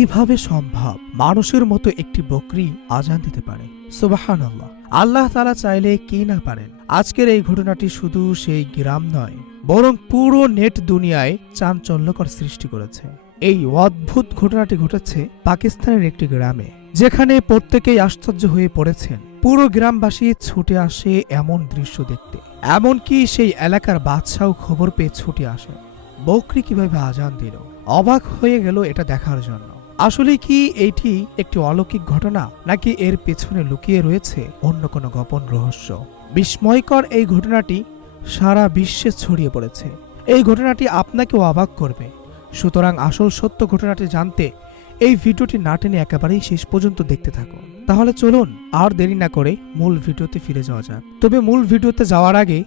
কীভাবে সম্ভব মানুষের মতো একটি বকরি আজান দিতে পারে? সুবাহান আল্লাহ আল্লাহ তালা চাইলে কি না পারেন? আজকের এই ঘটনাটি শুধু সেই গ্রাম নয়, বরং পুরো নেট দুনিয়ায় চাঞ্চল্যকর সৃষ্টি করেছে। এই অদ্ভুত ঘটনাটি ঘটেছে পাকিস্তানের একটি গ্রামে, যেখানে প্রত্যেকেই আশ্চর্য হয়ে পড়েছেন। পুরো গ্রামবাসী ছুটে আসে এমন দৃশ্য দেখতে, এমনকি সেই এলাকার বাদশাও খবর পেয়ে ছুটে আসে বকরি কীভাবে আজান দিল? অবাক হয়ে গেল এটা দেখার জন্য। আসলে কি এইটি একটি অলৌকিক ঘটনা, নাকি এর পেছনে লুকিয়ে রয়েছে অন্য কোনো গোপন রহস্য? বিস্ময়কর এই ঘটনাটি সারা বিশ্বে ছড়িয়ে পড়েছে। এই ঘটনাটি আপনাকেও অবাক করবে। সুতরাং আসল সত্য ঘটনাটি জানতে এই ভিডিওটি না টেনে একেবারেই শেষ পর্যন্ত দেখতে থাকুন। তাহলে চলুন, আর দেরি না করে মূল ভিডিওতে ফিরে যাওয়া যাক। তবে মূল ভিডিওতে যাওয়ার আগে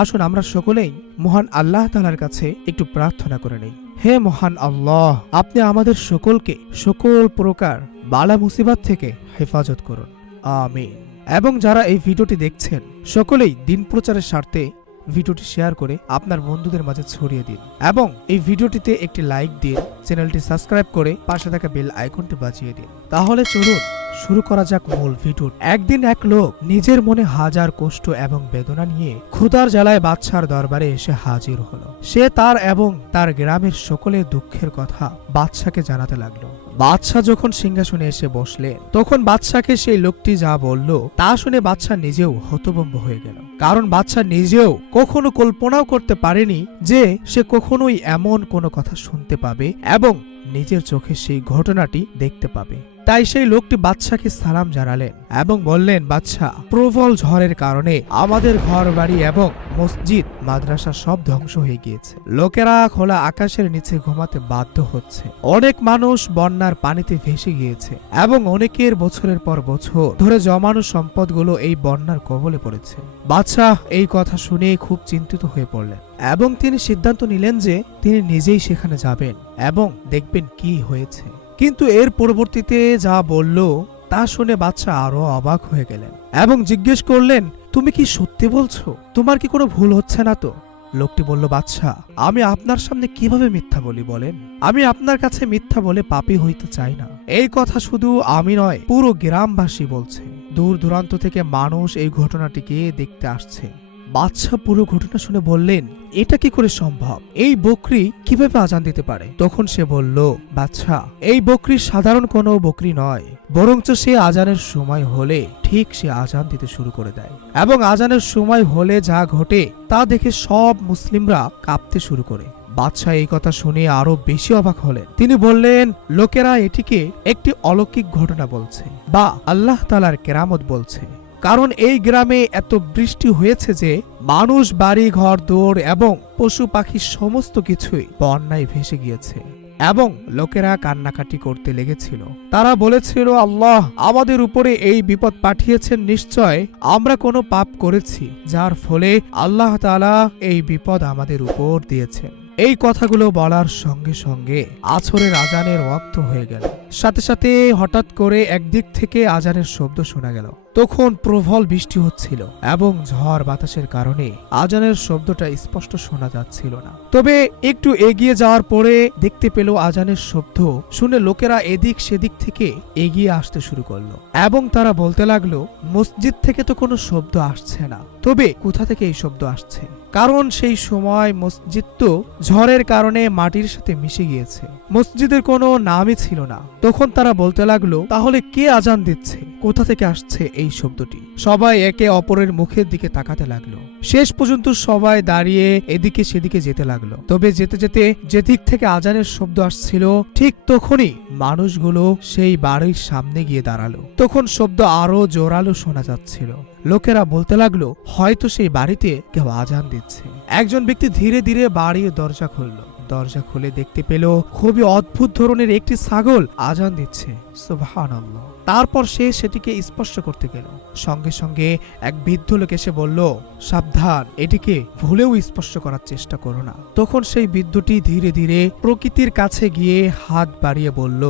আসুন আমরা সকলেই মহান আল্লাহ তালার কাছে একটু প্রার্থনা করে নেই। হে মহান আল্লাহ, আপনি আমাদের সকলকে সকল প্রকার বালা মুসিবাত থেকে হেফাজত করুন। আমিন। এবং যারা এই ভিডিওটি দেখছেন, সকলেই দিন প্রচারের স্বার্থে ভিডিওটি শেয়ার করে আপনার বন্ধুদের মাঝে ছড়িয়ে দিন। এবং এই ভিডিওটিতে একটি লাইক দিয়ে চ্যানেলটি সাবস্ক্রাইব করে পাশে থাকা বেল আইকনটি বাজিয়ে দিন। তাহলে চলুন শুরু করা যাক মূল ভিডিও। একদিন এক লোক নিজের মনে হাজার কষ্ট এবং বেদনা নিয়ে ক্ষুধার জ্বালায় বাদশার দরবারে এসে হাজির হলো। সে তার এবং তার গ্রামের সকলের দুঃখের কথা বাদশাকে জানাতে লাগল। বাদশাহ যখন সিংহাসনে এসে বসলেন, তখন বাদশাকে সেই লোকটি যা বলল তা শুনে বাদশাহ নিজেও হতভম্ব হয়ে গেল। কারণ বাদশাহ নিজেও কখনো কল্পনাও করতে পারেনি যে সে কখনোই এমন কোনো কথা শুনতে পাবে এবং নিজের চোখে সেই ঘটনাটি দেখতে পাবে। তাই সেই লোকটি বাদশাকে সালাম জানালেন এবং বললেন বাদশাহ প্রবল ঝড়ের কারণে আমাদের ঘর বাড়ি এবং মসজিদ, মাদ্রাসা সব ধ্বংস হয়ে গিয়েছে। লোকেরা খোলা আকাশের নিচে ঘুমাতে বাধ্য হচ্ছে। অনেক মানুষ বন্যার পানিতে ভেসে গিয়েছে এবং অনেকের বছরের পর বছর ধরে জমানো সম্পদগুলো এই বন্যার কবলে পড়েছে। বাদশাহ এই কথা শুনে খুব চিন্তিত হয়ে পড়লেন এবং তিনি সিদ্ধান্ত নিলেন যে তিনি নিজেই সেখানে যাবেন এবং দেখবেন কি হয়েছে। কিন্তু এর পরবর্তীতে যা বলল, তা শুনে বাচ্চা আরও অবাক হয়ে গেলেন এবং জিজ্ঞেস করলেন, তুমি কি সত্যি বলছো? তোমার কি কোনো ভুল হচ্ছে না তো? লোকটি বলল, বাদশাহ, আমি আপনার সামনে কীভাবে মিথ্যা বলি বলেন? আমি আপনার কাছে মিথ্যা বলে পাপী হইতে চাই না। এই কথা শুধু আমি নয়, পুরো গ্রামবাসী বলছে। দূর দূরান্ত থেকে মানুষ এই ঘটনাটিকে দেখতে আসছে। বাদশাহ পুরো ঘটনা শুনে বললেন, এটা কি করে সম্ভব? এই বকরি কীভাবে আজান দিতে পারে? তখন সে বলল, বাদশাহ, এই বকরি সাধারণ কোনো বকরি নয়। বরঞ্চ সে আজানের সময় হলে ঠিক সে আজান দিতে শুরু করে দেয় এবং আজানের সময় হলে যা ঘটে তা দেখে সব মুসলিমরা কাঁপতে শুরু করে। বাদশাহ এই কথা শুনে আরও বেশি অবাক হলেন। তিনি বললেন, লোকেরা এটিকে একটি অলৌকিক ঘটনা বলছে বা আল্লাহ তালার কেরামত বলছে। কারণ এই গ্রামে এত বৃষ্টি হয়েছে যে মানুষ বাড়ি ঘর দৌড় এবং পশু পাখি সমস্ত কিছুই বন্যায় ভেসে গিয়েছে এবং লোকেরা কান্নাকাটি করতে লেগেছিল। তারা বলেছিল, আল্লাহ, আমাদের উপরে এই বিপদ পাঠিয়েছেন, নিশ্চয় আমরা কোনো পাপ করেছি, যার ফলে আল্লাহ তাআলা এই বিপদ আমাদের উপর দিয়েছেন। এই কথাগুলো বলার সঙ্গে সঙ্গে আছরের আজানের ওয়াক্ত হয়ে গেল। সাথে সাথে হঠাৎ করে একদিক থেকে আজানের শব্দ শোনা গেল। তখন প্রবল বৃষ্টি হচ্ছিল এবং ঝড় বাতাসের কারণে আজানের শব্দটা স্পষ্ট শোনা যাচ্ছিল না। তবে একটু এগিয়ে যাওয়ার পরে দেখতে পেল আজানের শব্দ শুনে লোকেরা এদিক সেদিক থেকে এগিয়ে আসতে শুরু করল এবং তারা বলতে লাগল, মসজিদ থেকে তো কোনো শব্দ আসছে না। তবে কোথা থেকে এই শব্দ আসছে? কারণ সেই সময় মসজিদ তো ঝড়ের কারণে মাটির সাথে মিশে গিয়েছে। মসজিদের কোনো নামই ছিল না। তখন তারা বলতে লাগল, তাহলে কে আজান দিচ্ছে? কোথা থেকে আসছে এই শব্দটি? সবাই একে অপরের মুখের দিকে তাকাতে লাগল। শেষ পর্যন্ত সবাই দাঁড়িয়ে এদিকে সেদিকে যেতে লাগল। তবে যেতে যেতে যেদিক থেকে আজানের শব্দ আসছিল, ঠিক তখনই মানুষগুলো সেই বাড়ির সামনে গিয়ে দাঁড়াল। তখন শব্দ আরও জোরালো শোনা যাচ্ছিল। লোকেরা বলতে লাগল, হয়তো সেই বাড়িতে কেউ আজান দিচ্ছে। একজন ব্যক্তি ধীরে ধীরে বাড়ির দরজা খুলল। দরজা খুলে দেখতে পেল, খুবই অদ্ভুত ধরনের একটি ছাগল আজান দিচ্ছে। তারপর সে সেটিকে স্পর্শ করতে গেল। সঙ্গে সঙ্গে এক বৃদ্ধ লোক এসে বলল, সাবধান, এটিকে ভুলেও স্পর্শ করার চেষ্টা করো না। তখন সেই বৃদ্ধটি ধীরে ধীরে প্রকৃতির কাছে গিয়ে হাত বাড়িয়ে বলল,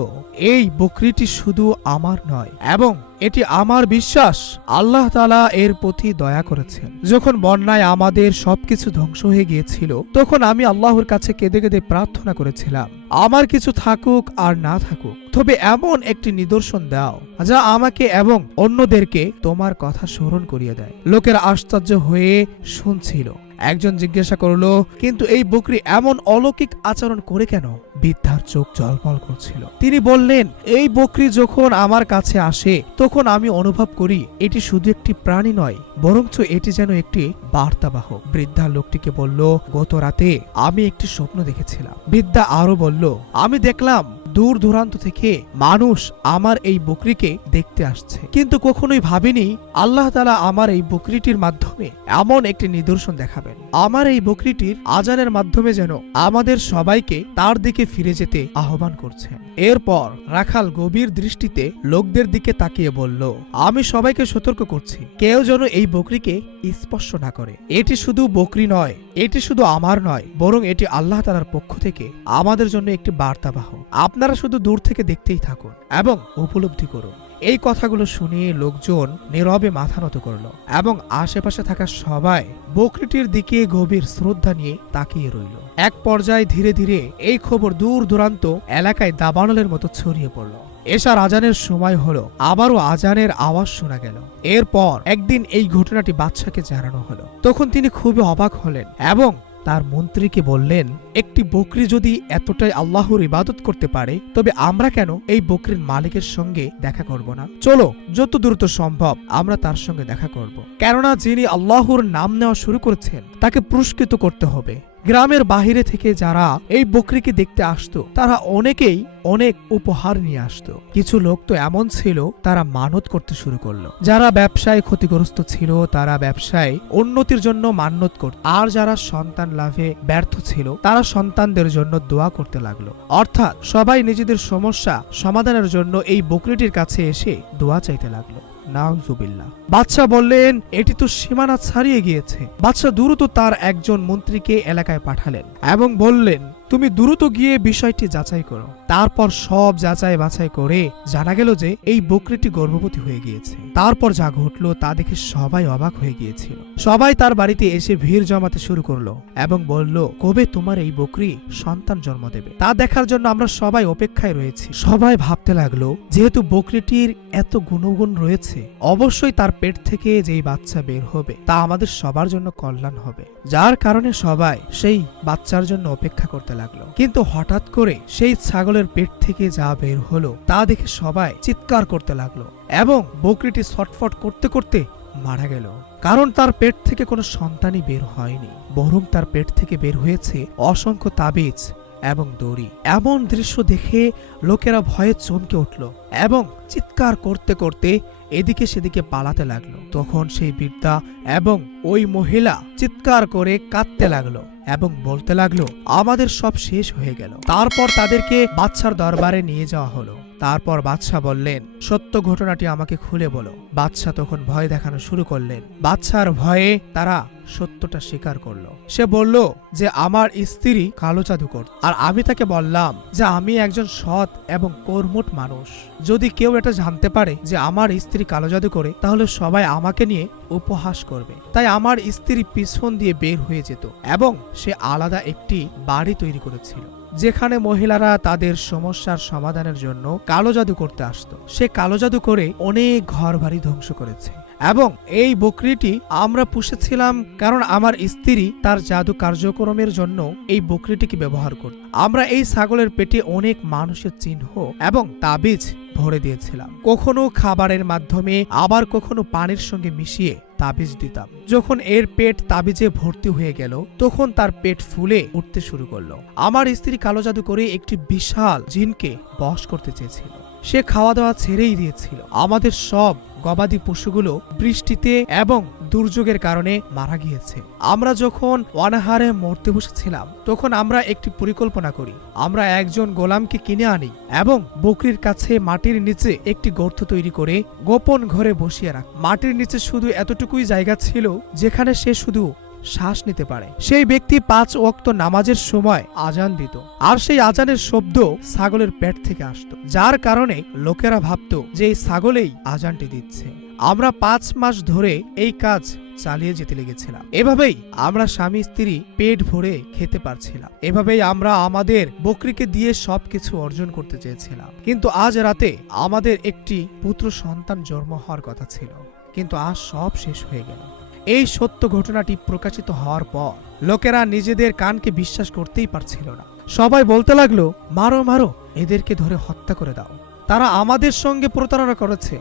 এই বকরিটি শুধু আমার নয়, এবং এটি আমার বিশ্বাস, আল্লাহ তালা এর প্রতি দয়া করেছেন। যখন বন্যায় আমাদের সবকিছু ধ্বংস হয়ে গিয়েছিল, তখন আমি আল্লাহর কাছে কেঁদে কেঁদে প্রার্থনা করেছিলাম, আমার কিছু থাকুক আর না থাকুক। তবে এমন একটি নিদর্শন দাও, যা আমাকে এবং অন্যদেরকে তোমার কথা স্মরণ করিয়ে দেয়। লোকের আশ্চর্য হয়ে শুনছিল। একজন জিজ্ঞাসা করল, কিন্তু এই বকরি এমন অলৌকিক আচরণ করে কেন? বৃদ্ধার চোখ জলপল করছিল। তিনি বললেন, এই বকরি যখন আমার কাছে আসে, তখন আমি অনুভব করি এটি শুধু একটি প্রাণী নয়, বরঞ্চ এটি যেন একটি বার্তাবাহক। বৃদ্ধা লোকটিকে বলল, গত রাতে আমি একটি স্বপ্ন দেখেছিলাম। বৃদ্ধা আরও বলল, আমি দেখলাম দূর দূরান্ত থেকে মানুষ আমার এই বকরিকে দেখতে আসছে। কিন্তু কখনোই ভাবিনি আল্লাহ তালা আমার এই বকরিটির মাধ্যমে এমন একটি নিদর্শন দেখাবেন। আমার এই বকরিটির আজানের মাধ্যমে যেন আমাদের সবাইকে তার দিকে ফিরে যেতে আহ্বান করছেন এরপর রাখাল গভীর দৃষ্টিতে লোকদের দিকে তাকিয়ে বলল, আমি সবাইকে সতর্ক করছি। কেউ যেন এই বকরিকে স্পর্শ না করে। এটি শুধু বকরি নয়, এটি শুধু আমার নয়, বরং এটি আল্লাহ তালার পক্ষ থেকে আমাদের জন্য একটি বার্তাবাহ আপনারা শুধু দূর থেকে দেখতেই থাকুন এবং উপলব্ধি করুন। এই কথাগুলো শুনিয়ে লোকজন নীরবে মাথা নত করল এবং আশেপাশে থাকা সবাই বকরিটির দিকে গভীর শ্রদ্ধা নিয়ে তাকিয়ে রইল। এক পর্যায়ে ধীরে ধীরে এই খবর দূর দূরান্ত এলাকায় দাবানলের মতো ছড়িয়ে পড়ল। এশার আজানের সময় হলো, আবারও আজানের আওয়াজ শোনা গেল। এরপর একদিন এই ঘটনাটি বাদশাকে জানানো হলো। তখন তিনি খুবই অবাক হলেন এবং তার মন্ত্রীকে বললেন, একটি বকরি যদি এতটাই আল্লাহর ইবাদত করতে পারে, তবে আমরা কেন এই বকরির মালিকের সঙ্গে দেখা করব না? চলো, যত দ্রুত সম্ভব আমরা তার সঙ্গে দেখা করব। কেননা যিনি আল্লাহর নাম নেওয়া শুরু করেছেন, তাকে পুরস্কৃত করতে হবে। গ্রামের বাহিরে থেকে যারা এই বকরিকে দেখতে আসতো, তারা অনেকেই অনেক উপহার নিয়ে আসতো। কিছু লোক তো এমন ছিল, তারা মানত করতে শুরু করল। যারা ব্যবসায় ক্ষতিগ্রস্ত ছিল, তারা ব্যবসায় উন্নতির জন্য মান্যত করত আর যারা সন্তান লাভে ব্যর্থ ছিল, তারা সন্তানদের জন্য দোয়া করতে লাগল। অর্থাৎ সবাই নিজেদের সমস্যা সমাধানের জন্য এই বকরিটির কাছে এসে দোয়া চাইতে লাগল। নাউজুবিল্লাহ। বাদশাহ বললেন, এটি তো সীমানা ছাড়িয়ে গিয়েছে। বাদশাহ দ্রুত তার একজন মন্ত্রীকে এলাকায় পাঠালেন এবং বললেন তুমি দ্রুত গিয়ে বিষয়টি যাচাই করো। তারপর সব যাচাই বাছাই করে জানা গেল যে এই বকরিটি গর্ভবতী হয়ে গিয়েছে। তারপর যা ঘটলো তা দেখে সবাই অবাক হয়ে গিয়েছিল। সবাই তার বাড়িতে এসে ভিড় জমাতে শুরু করল এবং বলল, কবে তোমার এই বকরি সন্তান জন্ম দেবে? তা দেখার জন্য আমরা সবাই অপেক্ষায় রয়েছি। সবাই ভাবতে লাগল, যেহেতু বকরিটির এত গুণগুণ রয়েছে, অবশ্যই তার পেট থেকে যেই বাচ্চা বের হবে, তা আমাদের সবার জন্য কল্যাণ হবে। যার কারণে সবাই সেই বাচ্চার জন্য অপেক্ষা করতে লাগল। কিন্তু হঠাৎ করে সেই ছাগলের পেট থেকে যা বের হলো, তা দেখে সবাই চিৎকার করতে লাগল এবং বকরিটি ছটফট করতে করতে মারা গেল। কারণ তার পেট থেকে কোনো সন্তানই বের হয়নি, বরং তার পেট থেকে বের হয়েছে অসংখ্য তাবিজ এবং দড়ি। এমন দৃশ্য দেখে লোকেরা ভয়ে চমকে উঠল এবং চিৎকার করতে করতে এদিকে সেদিকে পালাতে লাগল। তখন সেই বৃদ্ধা এবং ওই মহিলা চিৎকার করে কাঁদতে লাগল। এবং বলতে লাগল, আমাদের সব শেষ হয়ে গেল। তারপর তাদেরকে বাচ্চার দরবারে নিয়ে যাওয়া হলো। তারপর বাদশাহ বললেন, সত্য ঘটনাটি আমাকে খুলে বলো। বাদশাহ তখন ভয় দেখানো শুরু করলেন। বাদশার ভয়ে তারা সত্যটা স্বীকার করল। সে বলল যে, আমার স্ত্রী কালো জাদুকর, আর আমি তাকে বললাম যে, আমি একজন সৎ এবং কর্মঠ মানুষ। যদি কেউ এটা জানতে পারে যে, আমার স্ত্রী কালো জাদু করে তাহলে সবাই আমাকে নিয়ে উপহাস করবে। তাই আমার স্ত্রী পিছন দিয়ে বের হয়ে যেত এবং সে আলাদা একটি বাড়ি তৈরি করেছিল। যেখানে মহিলারা তাদের সমস্যার সমাধানের জন্য কালো জাদু করতে আসত। সে কালো জাদু করে অনেক ঘর বাড়ি ধ্বংস করেছে। এবং এই বকরিটি আমরা পুষেছিলাম কারণ আমার স্ত্রী তার জাদু কার্যক্রমের জন্য এই বকরিটিকে ব্যবহার করত। আমরা এই ছাগলের পেটে অনেক মানুষের চিহ্ন এবং তাবিজ ভরে দিয়েছিলাম। কখনো খাবারের মাধ্যমে, আবার কখনো পানির সঙ্গে মিশিয়ে তাবিজ দিতাম। যখন এর পেট তাবিজে ভর্তি হয়ে গেল, তখন তার পেট ফুলে উঠতে শুরু করল। আমার স্ত্রী কালো জাদু করে একটি বিশাল জিনকে বশ করতে চেয়েছিল। সে খাওয়া দাওয়া ছেড়েই দিয়েছিল। আমাদের সব গবাদি পশুগুলো বৃষ্টিতে এবং দুর্যোগের কারণে মারা গিয়েছে। আমরা যখন অনাহারে মরতে বসেছিলাম, তখন আমরা একটি পরিকল্পনা করি। আমরা একজন গোলামকে কিনে আনি এবং বকরির কাছে মাটির নিচে একটি গর্ত তৈরি করে গোপন ঘরে বসিয়ে রাখ। মাটির নিচে শুধু এতটুকুই জায়গা ছিল, যেখানে সে শুধু শ্বাস নিতে পারে। সেই ব্যক্তি পাঁচ ওয়াক্ত নামাজের সময় আজান দিত। আর সেই আজানের শব্দ ছাগলের পেট থেকে আসতো, যার কারণে লোকেরা ভাবতো যে এই ছাগলেই আজানটি দিচ্ছে। আমরা পাঁচ মাস ধরে এই কাজ চালিয়ে যেতে লেগেছিলাম। এভাবেই আমরা স্বামী, স্ত্রী পেট ভরে খেতে পারছিলাম। এভাবেই আমরা আমাদের বকরিকে দিয়ে সবকিছু অর্জন করতে চেয়েছিলাম। কিন্তু আজ রাতে আমাদের একটি পুত্র সন্তান জন্ম হওয়ার কথা ছিল। কিন্তু আজ সব শেষ হয়ে গেল। এই সত্য ঘটনাটি প্রকাশিত হওয়ার পর লোকেরা নিজেদের কানকে বিশ্বাস করতেই পারছিল না। সবাই বলতে লাগল, মারো মারো, এদেরকে ধরে হত্যা করে দাও। তারা আমাদের সঙ্গে প্রতারণা করেছে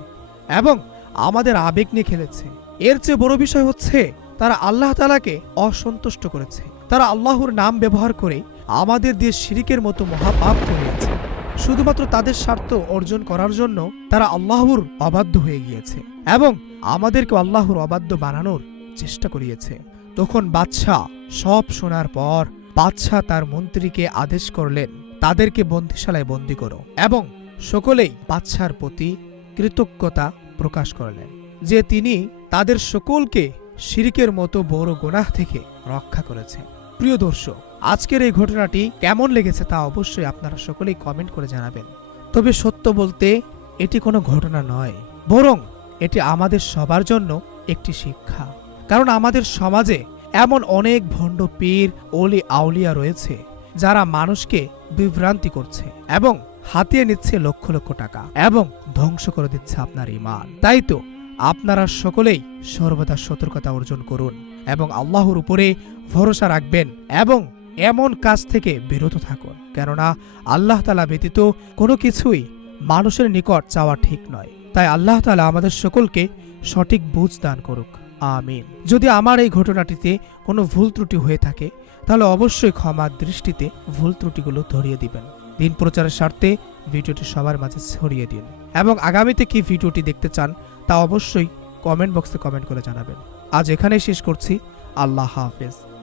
এবং আমাদের আবেগ নিয়ে খেলেছে। এর চেয়ে বড় বিষয় হচ্ছে, তারা আল্লাহ তালাকে অসন্তুষ্ট করেছে। তারা আল্লাহর নাম ব্যবহার করে আমাদের দিয়ে শিরিকের মতো মহাপাপ করিয়েছে। শুধুমাত্র তাদের স্বার্থ অর্জন করার জন্য তারা আল্লাহর অবাধ্য হয়ে গিয়েছে এবং আমাদেরকে আল্লাহর অবাধ্য বানানোর চেষ্টা করিয়েছে। তখন বাদশাহ সব শোনার পর বাদশাহ তার মন্ত্রীকে আদেশ করলেন, তাদেরকে বন্দিশালায় বন্দি করো এবং সকলেই বাদশার প্রতি কৃতজ্ঞতা প্রকাশ করলেন, যে তিনি তাদের সকলকে শিরিকের মতো বড় গোনাহ থেকে রক্ষা করেছে প্রিয় দর্শক, আজকের এই ঘটনাটি কেমন লেগেছে তা অবশ্যই আপনারা সকলেই কমেন্ট করে জানাবেন। তবে সত্য বলতে, এটি কোনো ঘটনা নয়, বরং এটি আমাদের সবার জন্য একটি শিক্ষা। কারণ আমাদের সমাজে এমন অনেক ভণ্ড পীর, ওলি, আউলিয়া রয়েছে যারা মানুষকে বিভ্রান্তি করছে এবং হাতিয়ে নিচ্ছে লক্ষ লক্ষ টাকা এবং ধ্বংস করে দিচ্ছে আপনার ইমান তাই তো আপনারা সকলেই সর্বদা সতর্কতা অর্জন করুন এবং আল্লাহর উপরে ভরসা রাখবেন এবং এমন কাজ থেকে বিরত থাকুন। কেননা আল্লাহ তালা ব্যতীত কোনো কিছুই মানুষের নিকট চাওয়া ঠিক নয়। তাই আল্লাহ তালা আমাদের সকলকে সঠিক বুঝ দান করুক। আমিন। যদি আমার এই ঘটনাটিতে কোনো ভুল ত্রুটি হয়ে থাকে, তাহলে অবশ্যই ক্ষমার দৃষ্টিতে ভুল ত্রুটিগুলো ধরিয়ে দিবেন। দিন প্রচারের স্বার্থে ভিডিওটি সবার মাঝে ছড়িয়ে দিন। এবং আগামীতে কি ভিডিওটি দেখতে চান, তা অবশ্যই কমেন্ট বক্সে কমেন্ট করে জানাবেন। আজ এখানেই শেষ করছি। আল্লাহ হাফেজ।